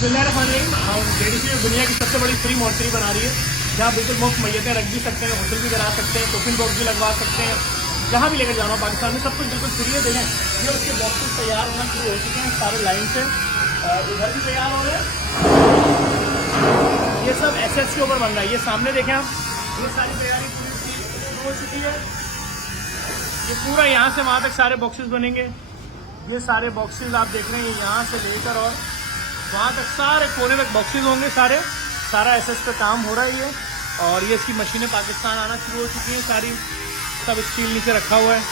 JDC में दुनिया की सबसे बड़ी फ्री मॉर्चरी बना रही है, जहाँ बिल्कुल मुफ्त मैयतें रख भी सकते हैं, होटल भी करा सकते हैं, कोफिन बॉक्स भी लगवा सकते हैं, जहाँ भी लेकर जाना हो पाकिस्तान में सब कुछ बिल्कुल फ्री है। देखें ये उसके बॉक्सेस तैयार होना शुरू हो चुके हैं सारे लाइन से, इधर भी तैयार हो रहे हैं। ये सब एसएस के ऊपर बन रहा है। ये सामने देखें आप, ये सारी तैयारी पूरी हो चुकी है। ये पूरा यहाँ से वहाँ तक सारे बॉक्सेस बनेंगे। ये सारे बॉक्सेस आप देख रहे हैं, यहाँ से लेकर और वहाँ तक सारे कोने तक बॉक्सेस होंगे। सारा एसएस पे काम हो रहा है ये। और ये इसकी मशीनें पाकिस्तान आना शुरू हो चुकी हैं सारी, सब स्टील नीचे रखा हुआ है।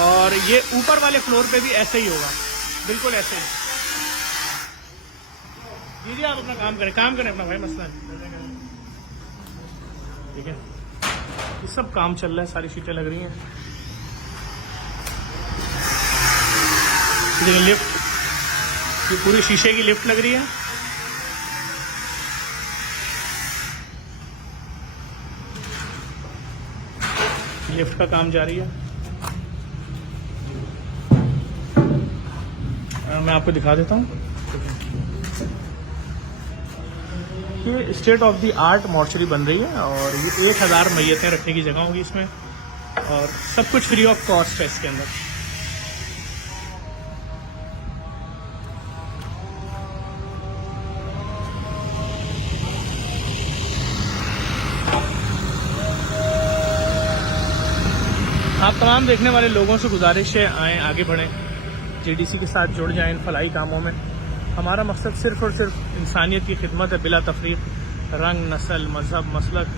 और ये ऊपर वाले फ्लोर पे भी ऐसे ही होगा, बिल्कुल ऐसे ही। दीदी आप अपना काम करें अपना भाई, मसला नहीं। ठीक है, ये सब काम चल रहा है, सारी शीटें लग रही हैं। लिफ्ट, ये पूरी शीशे की लिफ्ट लग रही है। लिफ्ट का काम जारी है। मैं आपको दिखा देता हूँ। ये state of the art mortuary बन रही है और ये 1000 मैयतें रखने की जगह होगी इसमें, और सब कुछ फ्री ऑफ कॉस्ट है इसके अंदर। आप तमाम देखने वाले लोगों से गुजारिश है, आएँ आगे बढ़ें, जेडीसी के साथ जुड़ जाएं इन फलाही कामों में। हमारा मकसद सिर्फ़ और सिर्फ इंसानियत की खिदमत है, बिला तफरीक, रंग, नस्ल, मजहब, मसलक।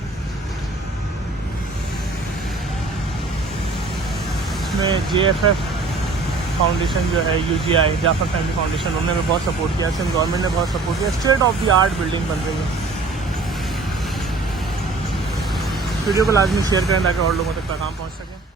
इसमें JFF फाउंडेशन जो है, UGI जाफर फैमिली फाउंडेशन, उन्होंने भी बहुत सपोर्ट किया, सिंध गवर्नमेंट ने बहुत सपोर्ट किया। State of the art building बन रही है। वीडियो को लाजमी शेयर करें ताकि और लोगों तक पैगाम पहुँच सके।